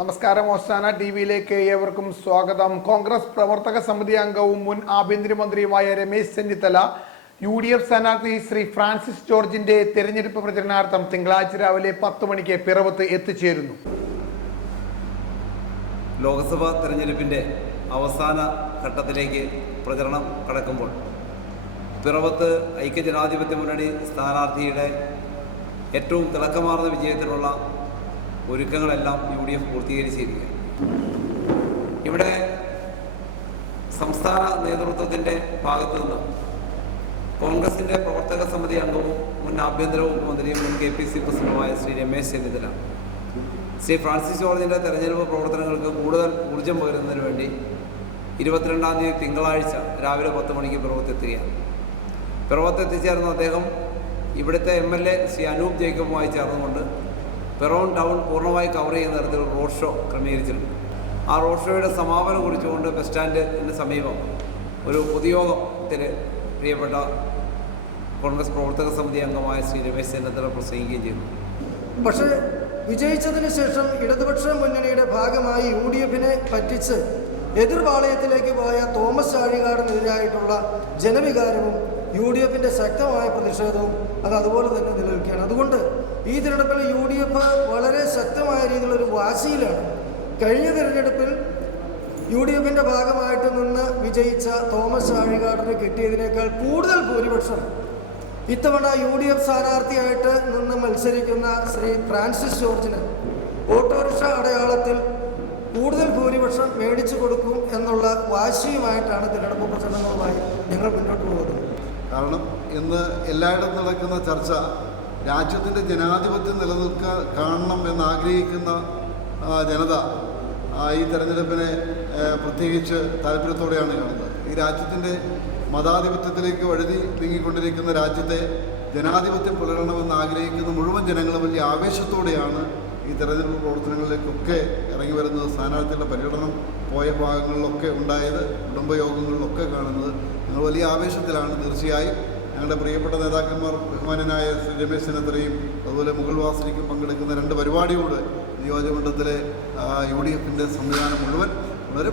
നമസ്കാരം ഓസ്റ്റാന ടി വിയിലേക്ക് ഏവർക്കും സ്വാഗതം. കോൺഗ്രസ് പ്രവർത്തക സമിതി അംഗവും മുൻ ആഭ്യന്തരമന്ത്രിയുമായ Ramesh Chennithala U D F സ്ഥാനാർത്ഥി ശ്രീ ഫ്രാൻസിസ് ജോർജിന്റെ തെരഞ്ഞെടുപ്പ് പ്രചരണാർത്ഥം തിങ്കളാഴ്ച രാവിലെ പത്ത് മണിക്ക് പിറവത്ത് എത്തിച്ചേരുന്നു. ലോക്സഭാ തെരഞ്ഞെടുപ്പിന്റെ അവസാന ഘട്ടത്തിലേക്ക് പ്രചരണം കടക്കുമ്പോൾ പിറവത്ത് ഐക്യജനാധിപത്യ മുന്നണി സ്ഥാനാർത്ഥിയുടെ ഏറ്റവും തിളക്കമാർന്ന വിജയത്തിനുള്ള ഒരുക്കങ്ങളെല്ലാം യു ഡി എഫ് പൂർത്തീകരിച്ചിരിക്കുകയാണ്. ഇവിടെ സംസ്ഥാന നേതൃത്വത്തിന്റെ ഭാഗത്തു നിന്ന് കോൺഗ്രസിന്റെ പ്രവർത്തക സമിതി അംഗവും മുൻ ആഭ്യന്തര മന്ത്രിയും മുൻ കെ പി സി പ്രസിഡന്റുമായ ശ്രീ രമേശ് ചെന്നിത്തല ശ്രീ ഫ്രാൻസിസ് ജോർജിന്റെ തെരഞ്ഞെടുപ്പ് പ്രവർത്തനങ്ങൾക്ക് കൂടുതൽ ഊർജം പകരുന്നതിന് വേണ്ടി ഇരുപത്തിരണ്ടാം തീയതി തിങ്കളാഴ്ച രാവിലെ പത്ത് മണിക്ക് പിറവത്തെത്തുകയാണ്. പിറവത്തെത്തിച്ചേർന്ന അദ്ദേഹം ഇവിടുത്തെ M L A Shri Anoop ജേക്കബുമായി ചേർന്നുകൊണ്ട് പിറവം ടൗൺ പൂർണമായി കവർ ചെയ്യുന്ന തരത്തിൽ റോഡ് ഷോ ക്രമീകരിച്ചിട്ടുണ്ട്. ആ റോഡ് ഷോയുടെ സമാപനം കുറിച്ചുകൊണ്ട് ബസ് സ്റ്റാൻഡിന് സമീപം ഒരു പൊതുയോഗത്തിൽ പ്രിയപ്പെട്ട കോൺഗ്രസ് പ്രവർത്തക സമിതി അംഗമായ ശ്രീ രമേശ് ചെന്നിത്തല പ്രസംഗിക്കുകയും ചെയ്തു. പക്ഷേ വിജയിച്ചതിന് ശേഷം ഇടതുപക്ഷ മുന്നണിയുടെ ഭാഗമായി യു ഡി എഫിനെ പറ്റിച്ച് എതിർപാളയത്തിലേക്ക് പോയ തോമസ് ചാഴികാടിനെതിരായിട്ടുള്ള ജനവികാരവും യു ഡി എഫിന്റെ ശക്തമായ പ്രതിഷേധവും അത് അതുപോലെ തന്നെ നിലനിൽക്കുകയാണ്. തിരഞ്ഞെടുപ്പിൽ യു ഡി എഫ് വളരെ ശക്തമായ രീതിയിലൊരു വാശിയിലാണ്. കഴിഞ്ഞ തിരഞ്ഞെടുപ്പിൽ യു ഡി എഫിന്റെ ഭാഗമായിട്ട് നിന്ന് വിജയിച്ച തോമസ് ചാഴികാടിന് കിട്ടിയതിനേക്കാൾ കൂടുതൽ ഭൂരിപക്ഷം ഇത്തവണ യു ഡി എഫ് സ്ഥാനാർത്ഥിയായിട്ട് നിന്ന് മത്സരിക്കുന്ന ശ്രീ ഫ്രാൻസിസ് ജോർജിന് ഓട്ടോറിക്ഷ അടയാളത്തിൽ കൂടുതൽ ഭൂരിപക്ഷം മേടിച്ചു കൊടുക്കും എന്നുള്ള വാശിയുമായിട്ടാണ് തിരഞ്ഞെടുപ്പ് പ്രചരണങ്ങളുമായി ഞങ്ങൾ മുന്നോട്ട് പോകുന്നത്. കാരണം ഇന്ന് എല്ലായിടത്തും നടക്കുന്ന ചർച്ച രാജ്യത്തിന്റെ ജനാധിപത്യം നിലനിൽക്കുക കാണണം എന്നാഗ്രഹിക്കുന്ന ജനത ഈ തെരഞ്ഞെടുപ്പിനെ പ്രത്യേകിച്ച് താല്പര്യത്തോടെയാണ് കാണുന്നത്. ഈ രാജ്യത്തിന്റെ മതാധിപത്യത്തിലേക്ക് വഴുതി നീങ്ങിക്കൊണ്ടിരിക്കുന്ന രാജ്യത്തെ ജനാധിപത്യം പുലരണമെന്ന് ആഗ്രഹിക്കുന്ന മുഴുവൻ ജനങ്ങളും വലിയ ആവേശത്തോടെയാണ് ഈ തെരഞ്ഞെടുപ്പ് പ്രവർത്തനങ്ങളിലേക്കൊക്കെ ഇറങ്ങി വരുന്നത്. സ്ഥാനാർത്ഥികളുടെ പര്യടനം പോയ ഭാഗങ്ങളിലൊക്കെ ഉണ്ടായത് കുടുംബയോഗങ്ങളിലൊക്കെ കാണുന്നത്. ഞങ്ങൾ വലിയ ആവേശത്തിലാണ്. തീർച്ചയായും ഞങ്ങളുടെ പ്രിയപ്പെട്ട നേതാക്കന്മാർ ബഹുമാനായ രമേശ് ചെന്നിത്തലയും അതുപോലെ മുഗൾ വാസനിക്കും പങ്കെടുക്കുന്ന രണ്ട് പരിപാടിയോട് നിയോജകമണ്ഡലത്തിലെ യു ഡി എഫിന്റെ സംവിധാനം മുഴുവൻ വളരെ